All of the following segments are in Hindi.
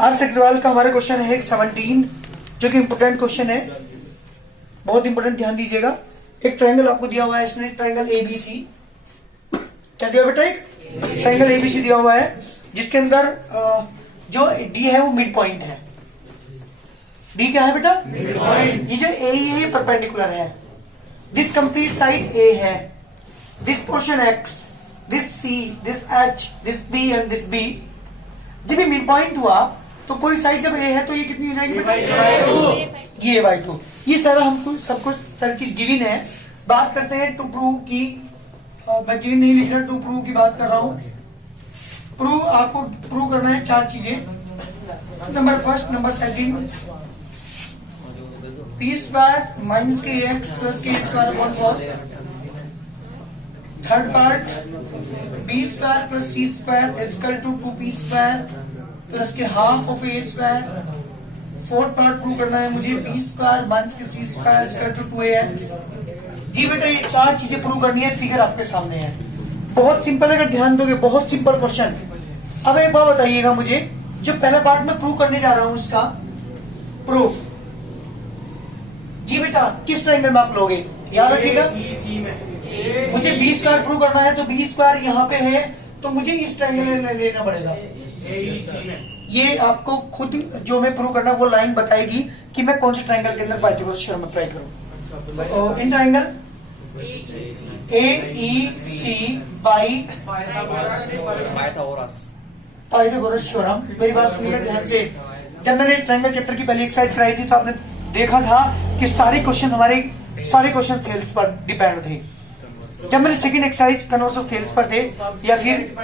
आर सेक्सुअल का हमारा क्वेश्चन है 17, जो कि इंपोर्टेंट क्वेश्चन है, बहुत इंपोर्टेंट, ध्यान दीजिएगा। एक ट्रायंगल आपको दिया हुआ है, इसने ट्रायंगल एबीसी, क्या दिया बेटा, एक ट्रायंगल एबीसी दिया हुआ है, जिसके अंदर जो डी है वो मिड पॉइंट है। डी क्या है बेटा, मिड पॉइंट। ये जो ए है परपेंडिकुलर है, दिस कंप्लीट साइड ए है, this portion x, this C, this H, this B and this B. जब ये मिड पॉइंट हुआ तो पूरी साइड जब ए है तो ये कितनी हो जाएगी बेटा, ये A/2। ये सारा हमको सब कुछ सारी चीज गिवन है। बात करते हैं टू प्रूव की, मैं गिवन नहीं लिख रहा, टू प्रूव की बात कर रहा हूं। प्रूव आपको प्रूव करना है 4 चीजें। Number first, number second, p square minus k x plus k square upon 4। Third part, b square plus c square equal to 2p square plus k half of a square. Fourth part prove करना है मुझे, b square minus k c square equal to 2ax। जी बेटा, ये 4 चीजें प्रूव करनी है, फिगर आपके सामने है, बहुत सिंपल है, अगर ध्यान दोगे बहुत सिंपल क्वेश्चन। अब एक बात बताइएगा मुझे, जो पहला पार्ट में प्रूव करने जा रहा हूं उसका प्रूफ, जी बेटा किस ट्रायंगल में आप लोगे, याद रखिएगा। मुझे बी स्क्वायर प्रूव करना है, तो बी स्क्वायर यहाँ पे है, तो मुझे इस ट्रायंगल में लेना पड़ेगा। ये आपको खुद जो मैं प्रूव करना वो लाइन बताएगी कि मैं कौन से ट्रायंगल के अंदर पाइथागोरस थ्योरम अप्लाई करूं। In triangle AEC by Pythagoras theorem. मेरी बात सुनिएगा ध्यान से। जब मैंने ट्रायंगल चैप्टर की पहली एक्सरसाइज कराई थी तो आपने देखा था कि सारे क्वेश्चन थेल्स पर डिपेंड थे। जब मैंने second exercise converse of Thales पर थे, या फिर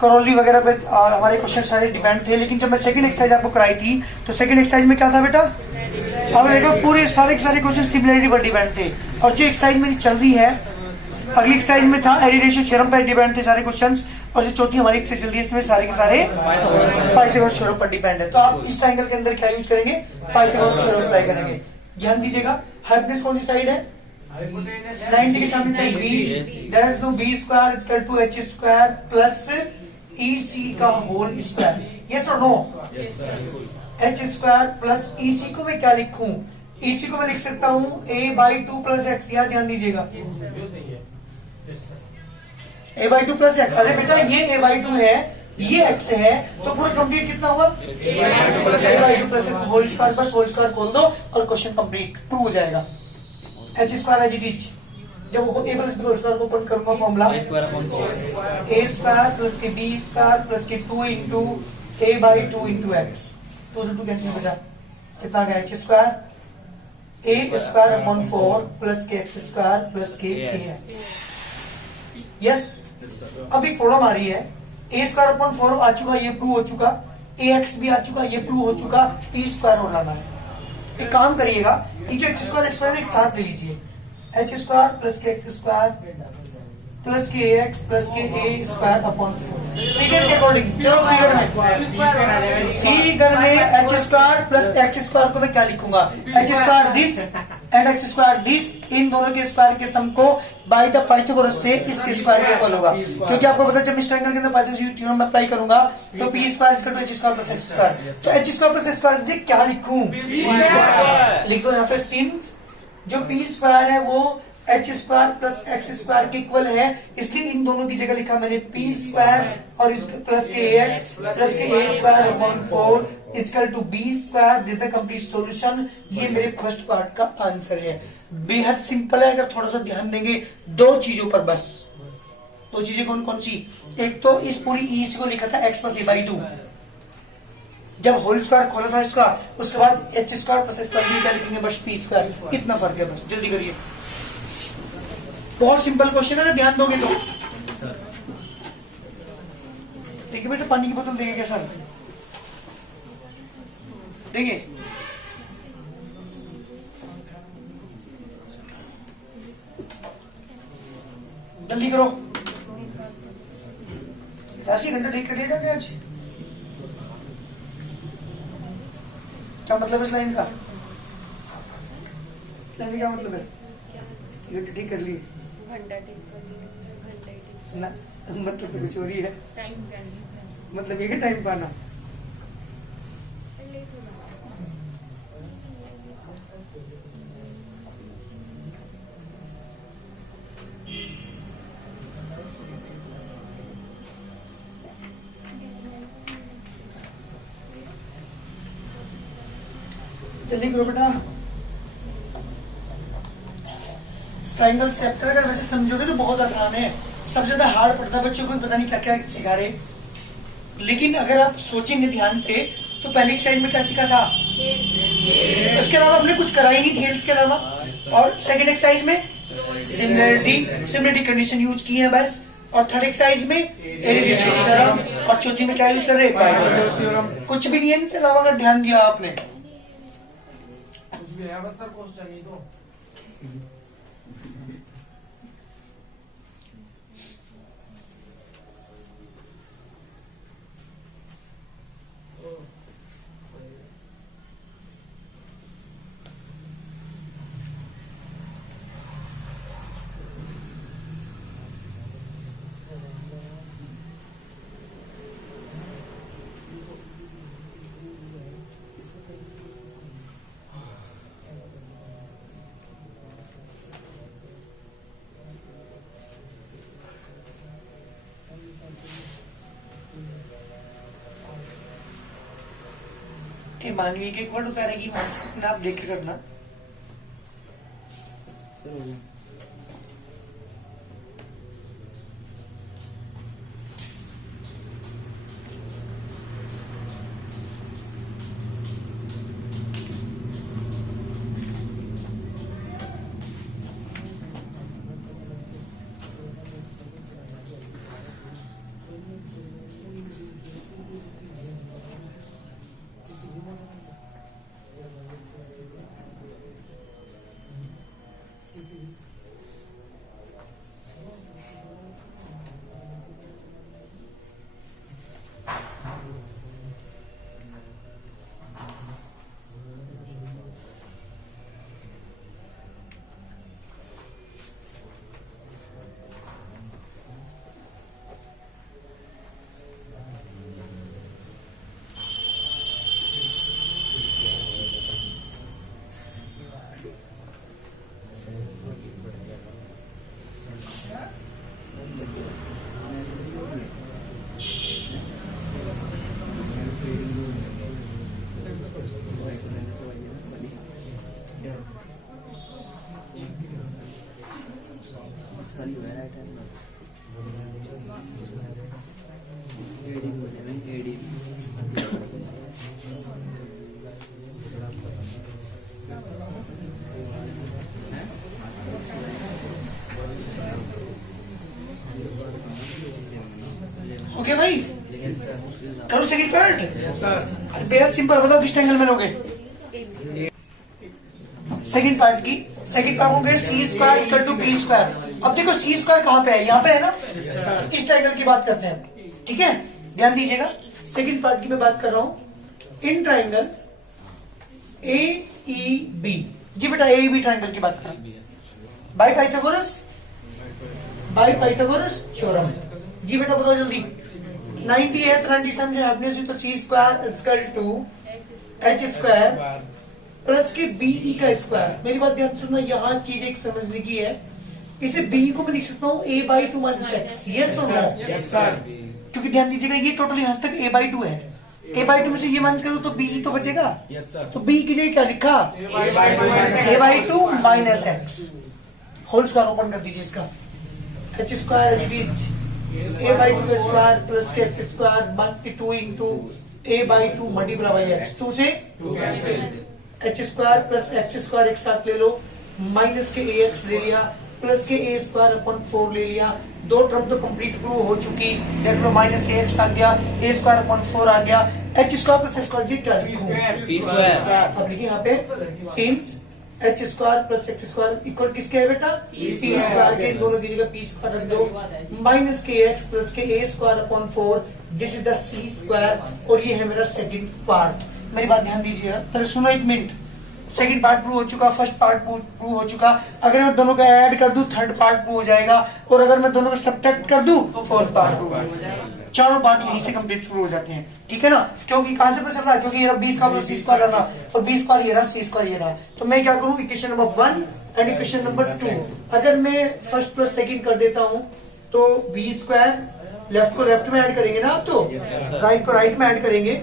करोली वगैरह पे हमारे क्वेश्चन सारे डिपेंड थे, लेकिन जब मैं सेकंड एक्सरसाइज आपको कराई थी तो सेकंड एक्सरसाइज में क्या था बेटा, आपने देखा पूरे सारे क्वेश्चन सिमिलरिटी पर डिपेंड थे। और जो एक्सरसाइज मेरी चल रही है, अगली एक्सरसाइज में था एरिडेशन थ्योरम पर डिपेंड थे सारे क्वेश्चंस, और जो चौथी हमारी एक्सरसाइज चल रही है इसमें सारे के सारे पाइथागोरस थ्योरम पर डिपेंड है। तो आप इस ट्रायंगल के अंदर क्या यूज करेंगे, पाइथागोरस थ्योरम अप्लाई करेंगे। ध्यान दीजिएगा, हाइपोटेनस कौन सी साइड है, 90 के सामने चाहिए B, that two B square equal to H square plus EC का होल स्क्वायर। यस और no, H square plus EC को मैं क्या लिखूं, EC को मैं लिख सकता हूं A/2 प्लस एक्स। याद ध्यान दीजिएगा, A/2 प्लस एक्स। अरे बेटा ये A/2 है, ये x है, तो पूरा कंप्लीट कितना हुआ, A/2 प्लस होल स्क्वायर, बस होल स्क्वायर खोल दो और क्वेश्चन कंप्लीट प्रूव हो जाएगा। एच स्क्वायर है जी, जब ए प्लस बी होल स्क्वायर को ओपन करूंगा फॉर्मूला ए स्क्वायर प्लस के बी स्क्वायर प्लस के 2 इंटू A/2 इंटू एक्स। 2 से 2 कैंसिल हो जाए, कितना गया, एच स्क्वायर ए स्क्वायर अपॉन 4 प्लस के एक्स स्क्वायर प्लस के एक्स। यस, अब एक प्रॉब्लम आ रही है, ए स्क्वायर अपॉन 4 आ चुका, ये प्रूव हो चुका, ए एक्स भी आ चुका, ये प्रूव हो चुका, ई स्क्वायर और लाना है। एक काम करिएगा कि जो एच स्क्वायर एक्स स्क्वायर एक साथ ले लीजिए, एच स्क्वायर प्लस के एक्स स्क्वायर प्लस के x plus k a square upon 4 figure के अकॉर्डिंग। चलो फिगर में h square plus x square को मैं क्या लिखूंगा, h square this and x square this, इन दोनों के स्क्वायर के सम को बाय द पाइथागोरस से इसके स्क्वायर के इक्वल होगा। क्योंकि आपको पता है जब इस ट्रायंगल के अंदर पाइथागोरस थ्योरम में अप्लाई करूंगा तो p square equal to H square plus x square. तो h square plus x square से क्या लिखूं, लिख दो यहाँ पे, सिंस जो पी स्क्वायर है वो h square plus x square के इक्वल है, इसलिए इन दोनों की जगह लिखा मैंने पी स्क्वायर और प्लस के x plus k a square upon 4 equal to B square. This the complete solution. ये मेरे फर्स्ट पार्ट का आंसर है। बेहद सिंपल है, अगर थोड़ा सा ध्यान देंगे 2 चीजों पर, बस 2 चीजें कौन कौन सी, एक तो इस पूरी ईस्ट को लिखा था एक्स प्लस A/2, जब होल स्क्वायर खोला था इसका, उसके बाद H square plus x square क्या लिखेंगे, बस पी स्क्वायर, इतना फर्क है, बस जल्दी करिए। बहुत सिंपल क्वेश्चन है, ध्यान दोगे तो। देखिए बेटा, पानी की बोतल देंगे कैसा, देखिए जल्दी करो, 80 घंटे ठीक कर दिया जाते आज। क्या मतलब इस लाइन का, लाइन क्या मतलब है, ठीक कर ली घंटा ठीक कर लिया, ना, मतलब तो कुछ हो रही है, टाइम मतलब ये टाइम पाना। जल्दी करो बेटा। ट्राइंगल सेक्टर अगर वैसे समझोगे तो बहुत आसान है, सबसे ज्यादा हार्ड पड़ता है बच्चों को, पता नहीं क्या क्या सिखा रहे। लेकिन अगर आप सोचेंगे ध्यान से तो पहली एक्सरसाइज में क्या सीखा था, उसके अलावा हमने कुछ करा ही नहीं थेल्स के अलावा। और सेकंड एक्सरसाइज में सिमिलरिटी कंडीशन यूज की है बस। और थर्ड एक्सरसाइज में एलिवेशन की तरह, और चौथी में क्या यूज कर रहे हैं, पाइथागोरस थ्योरम। कुछ भी नहीं है इनसे अलावा अगर ध्यान दिया आपने। मानवीय के एक वर्ड उतारेगी, मानसिक आप देख के करना। ओके भाई, करो सेकंड पार्ट। बेहद सिंपल, बताओ किस ट्रायंगल में लोगे सेकंड पार्ट की। सेकंड पार्ट हो गए c square equal to B square. अब देखो सी स्क्वायर कहाँ पे है, यहाँ पे है ना। इस ट्रायंगल की बात करते हैं, ठीक है, ध्यान दीजिएगा। सेकंड पार्ट की मैं बात कर रहा हूं, in triangle A E B. जी बेटा, ए बी ट्रायंगल की बात करें बाय पाइथागोरस थ्योरम। जी बेटा बताओ जल्दी। 98th कंडीशन जो आपने सी, तो c square equal to H square plus k BE का स्क्वायर। मेरी बात ध्यान सुनना, यहाँ चीज एक समझने की है। इसे बी को मैं लिख सकता हूँ a by two minus x, yes और नो? Yes sir. क्योंकि ध्यान दीजिएगा ये टोटल यहाँ तक a बाई टू है, a बाई टू में से ये माइनस करो तो b ही तो बचेगा। Yes sir. तो b की जगह क्या लिखा, a by two minus x whole square. Open कर दीजिए इसका, H square a by two square plus के एक्स स्क्वायर माइनस के 2 into a by two multiply by x. 2 से 2 cancel, H square plus x square एक साथ ले लो, माइनस के ए एक्स ले लिया, plus k a square upon 4 ले लिया। दो टर्म तो कंप्लीट प्रूव हो चुकी, देख लो, माइनस ए एक्स आ गया, ए स्क्वायर अपन 4 आ गया, h square plus x square जी क्या लिखूं, अब लिखिए यहाँ पे since h square plus x square equal किसके है बेटा, पी स्क्वायर के। दोनों की जगह पी स्क्वायर रख दो, minus k x plus k a square upon 4, this is the c square. और ये है मेरा सेकंड पार्ट। मेरी बात ध्यान दीजिए, पहले सुनो एक मिनट। सेकंड पार्ट प्रूव हो चुका, फर्स्ट पार्ट प्रूव हो चुका। अगर मैं दोनों का ऐड कर दूं थर्ड पार्ट प्रूव हो जाएगा, और अगर मैं दोनों का सब्ट्रैक्ट कर दूं फोर्थ पार्ट प्रूव हो जाएगा। चारों पार्ट यहीं से कंप्लीट शुरू हो जाते हैं, ठीक है ना। क्योंकि कहां से पता चल रहा है, क्योंकि ये B square plus c square रहा और बी स्क्वायर ये रहा, सी स्क्वायर ये रहा। तो मैं क्या करूं, equation number 1 and equation number 2 अगर मैं फर्स्ट प्लस सेकंड कर देता हूं तो बी स्क्वायर, लेफ्ट को लेफ्ट में ऐड करेंगे ना आप, तो राइट को राइट में ऐड करेंगे,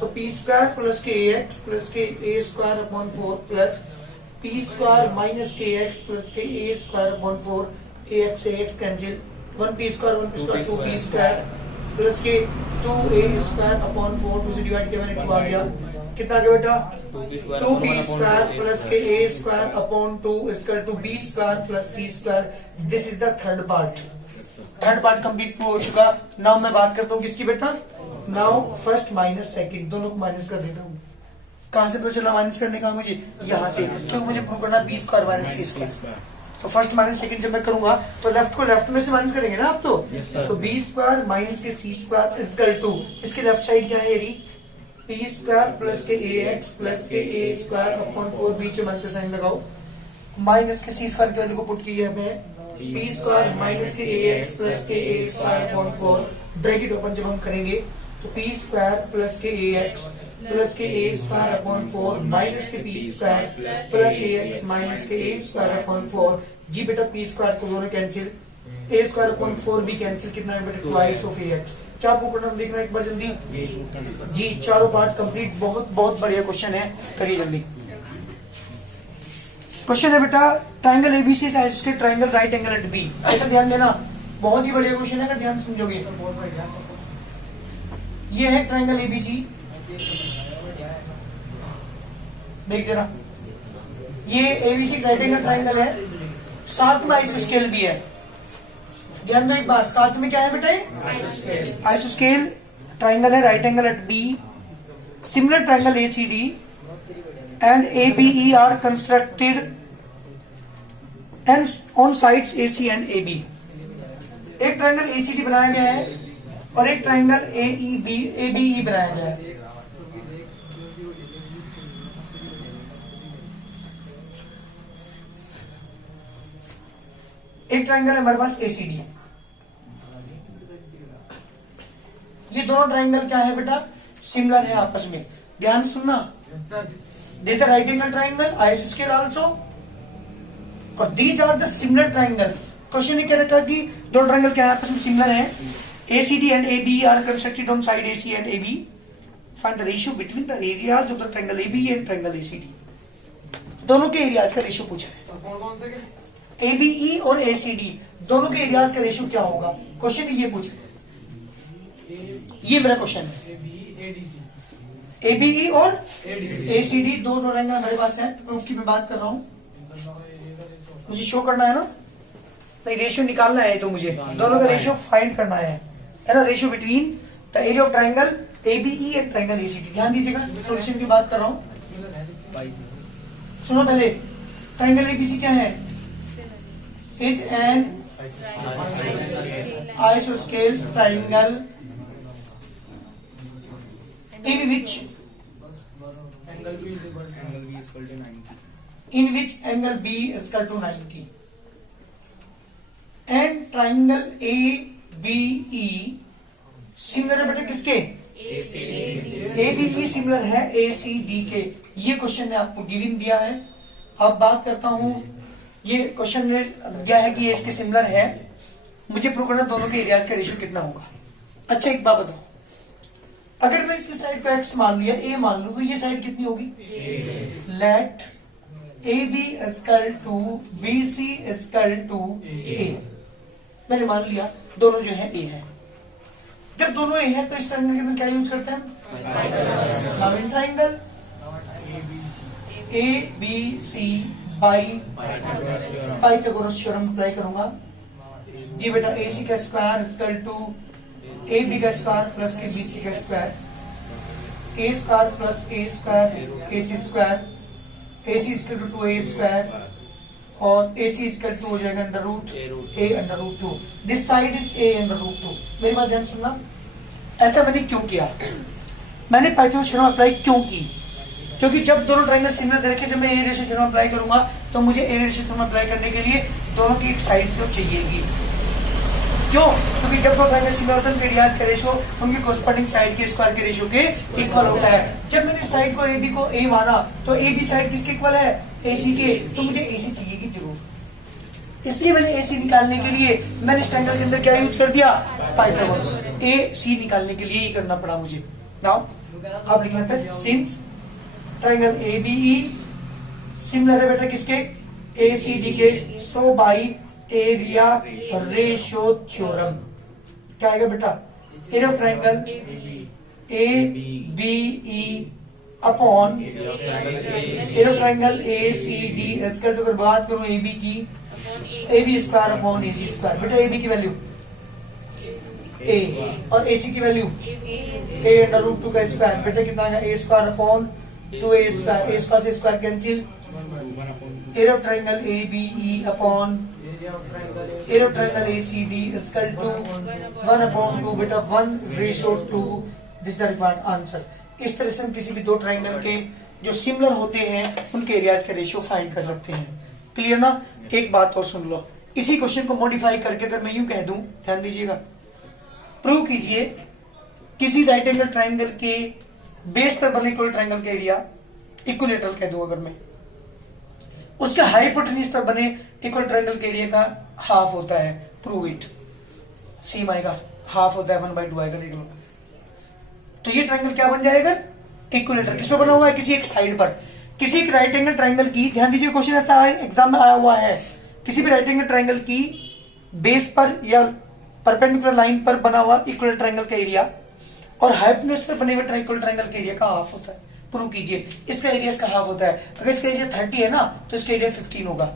तो पी स्क्वायर प्लस के x plus k a square upon 4 plus p square minus k x plus k a square upon 4 a x cancel 1 p square 2 p square plus k 2a square upon 4 2 से डिवाइड किया मैंने 2 आ गया कितना आ गया बेटा 2b स्क्वायर प्लस के a square upon 2 equal to b square plus c square this is the third part complete हो चुका। नाउ मैं बात करता हूँ किसकी बेटा नाउ फर्स्ट माइनस सेकंड दोनों को माइनस कर देता हूँ। कहां से पता चला माइनस करने का मुझे यहाँ से क्योंकि मुझे प्रूव करना b square minus c square. तो फर्स्ट माइनस सेकंड जब मैं करूंगा तो लेफ्ट को लेफ्ट में से माइनस करेंगे ना आप तो B square minus k c square equal to इसके लेफ्ट साइड क्या है ये P square plus k A x plus k a square upon 4 बीच में माइनस का साइन लगाओ माइनस के सी स्क्वायर की वैल्यू को पुट किया है पी स्क्वायर माइनस के ए x plus k a square upon 4 bracket open जब हम करेंगे तो p square plus k A x plus k a square upon 4 minus के पी स्क्वायर प्लस ए एक्स माइनस के ए स्क्वायर अपॉन 4 जी बेटा पी स्क्वायर को दोनों कैंसिल ए स्क्वायर अपॉन 4 भी कैंसिल कितना है बेटा ट्वाइस ऑफ ए एक्स। क्या आपको करना देखना एक बार जल्दी जी चारों पार्ट कंप्लीट बहुत बहुत बढ़िया क्वेश्चन है करिए जल्दी। क्वेश्चन है बेटा ट्राइंगल एबीसी साइड उसके triangle right angle at B बेटा ध्यान देना बहुत ही बढ़िया क्वेश्चन है अगर ध्यान समझोगे। ये है ट्राइंगल एबीसी देख जरा ये एबीसी राइट एंगल ट्राइंगल है साथ में आइसोस्केल भी है ध्यान दो एक बार साथ में क्या है बेटा आइसोस्केल ट्राइंगल है right angle at B similar triangle ACD and ABE are constructed and on sides AC and AB. एक ट्राइंगल एसीडी बनाया गया है और एक ट्राइंगल एबीई बनाया गया है। एक ट्राइंगल है हमारे पास एसीडी ये दोनों ट्राइंगल क्या है बेटा सिमिलर है आपस में ध्यान सुनना this the right angle triangle आइसोस्केल आल्सो और these are the similar triangles. Question ने क्या रखा कि दोनों ट्राइंगल क्या है आपस में सिमिलर है ACD and AB are constructed on side AC and AB find the ratio between the areas of the triangle AB and triangle ACD. दोनों के एरियाज का रेशियो पूछा है कौन से एबीई और एसीडी दोनों के एरियाज का रेशियो क्या होगा क्वेश्चन ये पूछ ये मेरा क्वेश्चन है एबीई और एसीडी दो ट्रायंगल हमारे पास है प्रूफ की मैं बात कर रहा हूं मुझे शो करना है ना नहीं रेशियो निकालना है तो मुझे दोनों का रेशियो फाइंड करना है ना ratio between the area of triangle ABE and triangle ACD. ध्यान दीजिएगा सॉल्यूशन की बात कर रहा हूं सुनो पहले ट्रायंगल एबीसी क्या है is an isosceles triangle in which angle B is equal to 90 in which angle B is equal to 90 and triangle ABE similar है बेटा किसके ABE सिमिलर है ACD के। ये क्वेश्चन ने आपको गिवन दिया है। अब बात करता हूं ये क्वेश्चन में क्या है कि ये इसके सिमिलर है मुझे प्रूव करना दोनों के एरियाज का रेशियो कितना होगा। अच्छा एक बात बताओ अगर मैं इसकी साइड को x मान लिया a मान लूं तो ये साइड कितनी होगी let AB equal to BC equal to A मैंने मान लिया दोनों जो है A है। जब दोनों A है तो इस ट्रायंगल के अंदर क्या यूज करते हैं now in triangle ABC by Pythagoras theorem apply करूंगा जी बेटा AC का स्क्वायर इक्वल टू AB का स्क्वायर प्लस के BC का square A square plus A square AC square AC equal to 2A square और AC इक्वल टू हो जाएगा under root A under root 2 this side is A under root 2। मेरी बात ध्यान सुनना ऐसा मैंने क्यों किया मैंने पाइथागोरस थ्योरम अप्लाई क्यों की क्योंकि जब दोनों ट्रायंगल सिमिलर रखे जब मैं एरिया रेशियो थ्योरम अप्लाई करूंगा तो मुझे एरिया रेशियो थ्योरम अप्लाई करने के लिए दोनों की एक साइड से चाहिएगी। क्यों क्योंकि जब दो ट्रायंगल सिमिलर होते हैं उनके एरियाज का रेशियो उनके कोरस्पॉन्डिंग साइड के स्क्वायर के रेशियो के इक्वल होता है। जब मैंने साइड को AB को A माना तो AB साइड किसके इक्वल है AC के तो मुझे AC चाहिएगी जरूर इसलिए मैंने AC निकालने के लिए मैंने इस ट्रायंगल के अंदर क्या यूज कर दिया पाइथागोरस AC निकालने के लिए ही करना पड़ा मुझे। नाउ आप लिखें पे सिंस ट्राइंगल ABE सिमिलर है बेटा किसके ACD के, so by area ratio theorem क्या आएगा बेटा, area of triangle ABE upon area of triangle ACD इसका अगर बात करूं AB की AB square upon AC square. बेटा AB की वैल्यू A और AC की वैल्यू A अंडर रूट 2 का स्क्वायर। बेटा कितना आएगा A square upon 2A square, A square से square cancel, area of triangle ABE upon area of triangle ACD equal to 1 upon 2 बेटा 1:2 दिस द रिक्वायर्ड आंसर। इस तरह से हम किसी भी दो ट्राइंगल के जो सिमिलर होते हैं उनके एरियाज का रेशियो फाइंड कर सकते हैं। क्लियर ना। एक बात और सुन लो, इसी क्वेश्चन को मॉडिफाई करके अगर मैं यूं कह दूं, ध्यान दीजिएगा, प्रूव कीजिए किसी राइट एंगल ट्राइंगल के बेस पर बने इक्वल ट्राइंगल का एरिया इक्विलेटरल कह दूं अगर मैं, उसके हाइपोटेन्यूज पर बने इक्वल ट्राइंगल के एरिया का हाफ होता है। Prove it. सेम आएगा, हाफ होता है 1/2 आएगा, देख लो। तो ये ट्राइंगल क्या बन जाएगा, इक्विलेटर। किस पे बना हुआ है, किसी एक साइड पर। किसी एक राइट एंगल ट्राइंगल की, ध्यान दीजिए क्वेश्चन ऐसा एग्जाम में आया हुआ है, किसी भी राइट एंगल ट्राइंगल की बेस पर या परपेंडिकुलर लाइन पर बना हुआ इक्वल ट्राइंगल का एरिया और हाइपोटेन्यूज पर बने हुए इक्वल ट्राइंगल के एरिया का हाफ होता है। प्रूव कीजिए। इसका एरिया इसका हाफ होता है। अगर इसका एरिया 30 है ना तो इसका एरिया 15 होगा,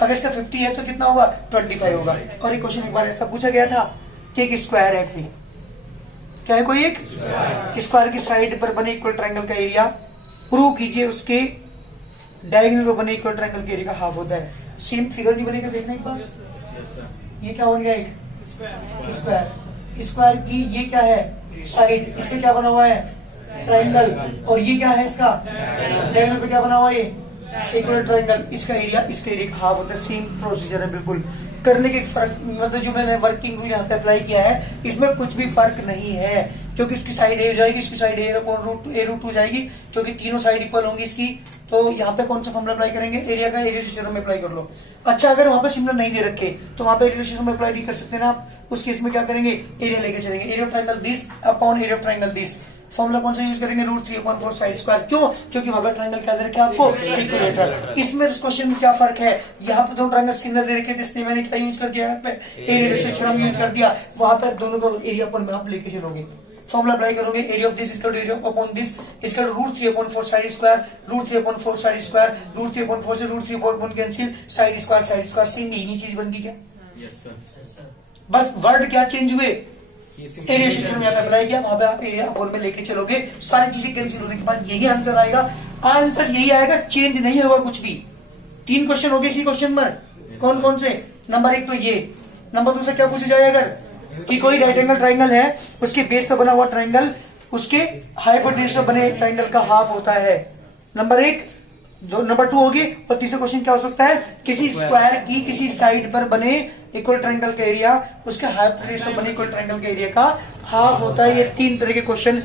अगर इसका 50 है तो कितना होगा, 25 होगा। और एक क्वेश्चन एक बार ऐसा पूछा गया था कि एक स्क्वायर है, कोई क्या है, कोई एक स्क्वायर की साइड पर बने इक्वल ट्राइंगल का एरिया, प्रूव कीजिए उसके डायगोनल पर बने इक्वल ट्राइंगल के एरिया का हाफ होता है। सेम फिगर नहीं बनेगा, देखना एक बार। ये क्या बन गया, एक स्क्वायर। स्क्वायर की ये क्या है, साइड, इसमें क्या बना हुआ है, ट्राइंगल। और ये क्या है, इसका डायगोनल पे क्या बना हुआ है, ये इक्वल ट्राइंगल। इसका एरिया का हाफ होता है। सेम प्रोसीजर है बिल्कुल। करने के फर्क मतलब जो मैंने वर्किंग रूल यहाँ पे अप्लाई किया है इसमें कुछ भी फर्क नहीं है, क्योंकि इसकी साइड ए जाएगी, इसकी साइड A√2 जाएगी, क्योंकि तीनों साइड इक्वल होंगी इसकी। तो यहाँ पे कौन सा फॉर्मूला अप्लाई करेंगे, एरिया का, एरिया थ्योरम में अप्लाई कर लो। अच्छा, अगर वहां पे सिमिलर नहीं दे रखे तो वहां पे एरिया थ्योरम में अप्लाई नहीं कर सकते ना आप। उस केस में क्या करेंगे, एरिया लेके चलेंगे, area of triangle this upon area of triangle this. Formula कौन सा यूज करेंगे, √3/4 साइड स्क्वायर। क्यों, क्योंकि वहां पर ट्राइंगल क्या दे रखे आपको, इक्विलेटरल। इसमें इस क्वेश्चन में क्या फर्क है, यहाँ पे दोनों ट्राइंगल सिमिलर दे रखे थे, इसलिए मैंने क्या यूज कर दिया, यहाँ पे एरिया थ्योरम यूज कर दिया। वहां पर दोनों को एरिया अपन में आप लेके चलोगे, फॉर्मूला अप्लाई करोगे, area of this equal to area upon this equal to √3/4 side square, √3/4 side square, √3/4 से √3/4 कैंसिल, साइड स्क्वायर सेम यही चीज बन गई क्या। Yes sir. बस वर्ड क्या चेंज हुए, एरिया थ्योरम में अप्लाई किया, वहां पे आप एरिया अपॉन में लेके चलोगे, सारी चीजें कैंसिल होने के बाद यही आंसर आएगा। आंसर यही आएगा, चेंज नहीं होगा कुछ भी। 3 क्वेश्चन हो गए इसी क्वेश्चन पर। कौन कौन से, नंबर 1 तो ये, नंबर 2 से क्या पूछा जाए, अगर कि कोई राइट एंगल ट्राइंगल है उसके बेस पर बना हुआ ट्राइंगल उसके हाइपोटेन्यूज पर बने ट्राइंगल का हाफ होता है। नंबर 1 नंबर 2 होगी। और तीसरा क्वेश्चन क्या हो सकता है, किसी स्क्वायर की किसी साइड पर बने इक्वल ट्राइंगल का एरिया उसके हाइपोटेन्यूज पर बने इक्वल ट्राइंगल का एरिया का हाफ होता है। ये 3 तरह के question.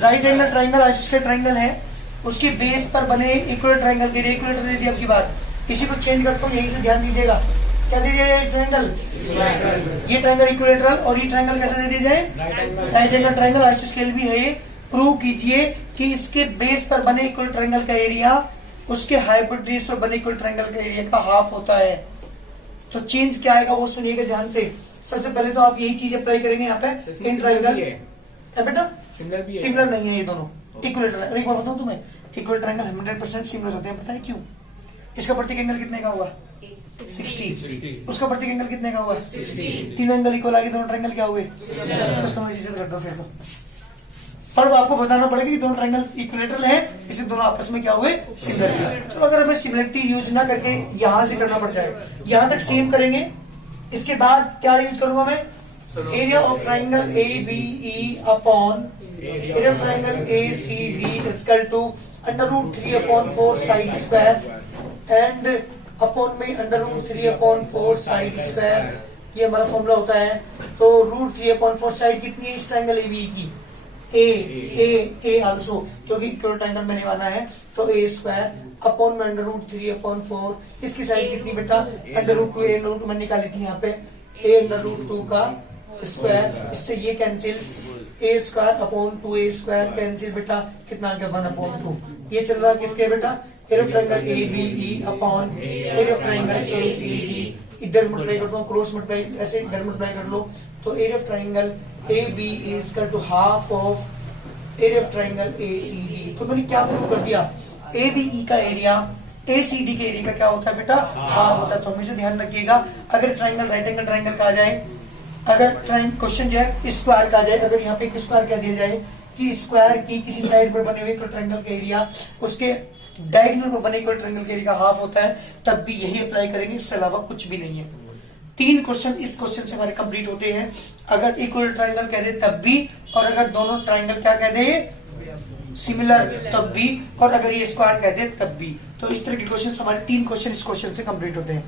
Right angle triangle isosceles triangle है, उसके बेस पर बने इक्वल ट्राइंगल के एरिया, इक्विलेटरल दे दी आपकी बात। इसी को चेंज करता हूँ, यहीं से ध्यान दीजिएगा, क्या दे दिया ट्राइंगल, ये ट्राइंगल इक्विलेटरल, और ये ट्राइंगल कैसे दे दिया जाए, राइट एंगल ट्राइंगल आइसोस्केलेस भी है ये। प्रूव कीजिए कि इसके बेस पर बने इक्वल ट्राइंगल का एरिया उसके हाइपोटेन्यूज पर बने इक्वल ट्राइंगल का एरिया का हाफ होता है। तो चेंज क्या आएगा वो सुनिएगा ध्यान से। सबसे पहले तो आप यही चीज अप्लाई करेंगे यहाँ पे, इन ट्राइंगल है बेटा, सिमिलर नहीं है ये दोनों, इक्विलेटरल। एक बात बताऊं तुम्हें, इक्वल ट्राइंगल 100% सिमिलर होते हैं, पता है क्यों। इसका प्रत्येक एंगल कितने का हुआ, 60। उसका प्रत्येक एंगल कितने का हुआ, 60। तीनों एंगल इक्वल आ गए, दोनों ट्राइंगल क्या हुए, कर दो फिर तो। पर आपको बताना पड़ेगा कि दोनों ट्राइंगल इक्विलेटरल है, इसे दोनों आपस में क्या हुए, सिमिलर हुए। चलो अगर हमें सिमिलरिटी यूज ना करके यहां से करना पड़ जाए, यहां तक सेम करेंगे, इसके बाद क्या यूज करूंगा मैं, area of triangle ABE upon area of triangle ACD equal to √3/4 side square and upon में √3/4 साइड स्क्वायर। ये हमारा फॉर्मूला होता है। तो √3/4 साइड कितनी है इस ट्राइंगल ABE की, ए आल्सो, क्योंकि इक्वल ट्राइंगल में निभाना है। तो A स्क्वायर अपॉन में √3/4, इसकी साइड कितनी बेटा, √2, A√2 मैंने निकाली थी यहाँ पे, A √2 का स्क्वायर, इससे ये cancel, a square upon 2a square cancel बेटा, कितना आ गया 1/2। ये चल रहा है किसके बेटा, area of triangle ABE upon area of triangle ACD. इधर मल्टीप्लाई कर दो, क्रॉस मल्टीप्लाई, ऐसे इधर मल्टीप्लाई कर लो, तो area of triangle AB is equal to half of area of triangle ACD। तो मैंने क्या प्रूव कर दिया, ABE का एरिया ACD के एरिया का क्या होता है बेटा, हाफ होता है। तो हमेशा ध्यान रखिएगा, अगर ट्रायंगल राइट एंगल ट्रायंगल का आ जाए, अगर क्वेश्चन जो है स्क्वायर का आ जाए, अगर यहाँ पे एक स्क्वायर क्या दिया जाए कि स्क्वायर की किसी साइड पर बने हुए ट्रायंगल का एरिया उसके डायगोनल पर बने हुए ट्रायंगल के एरिया का हाफ होता है, तब भी यही अप्लाई करेंगे, इससे अलावा कुछ भी नहीं है। 3 क्वेश्चन इस क्वेश्चन से हमारे कंप्लीट होते हैं। अगर इक्वल ट्रायंगल कह दे तब भी, और अगर दोनों ट्रायंगल क्या कह दे सिमिलर तब भी, और अगर ये स्क्वायर कह दे तब भी। तो इस तरह के क्वेश्चन हमारे 3 क्वेश्चन इस क्वेश्चन से कंप्लीट होते हैं।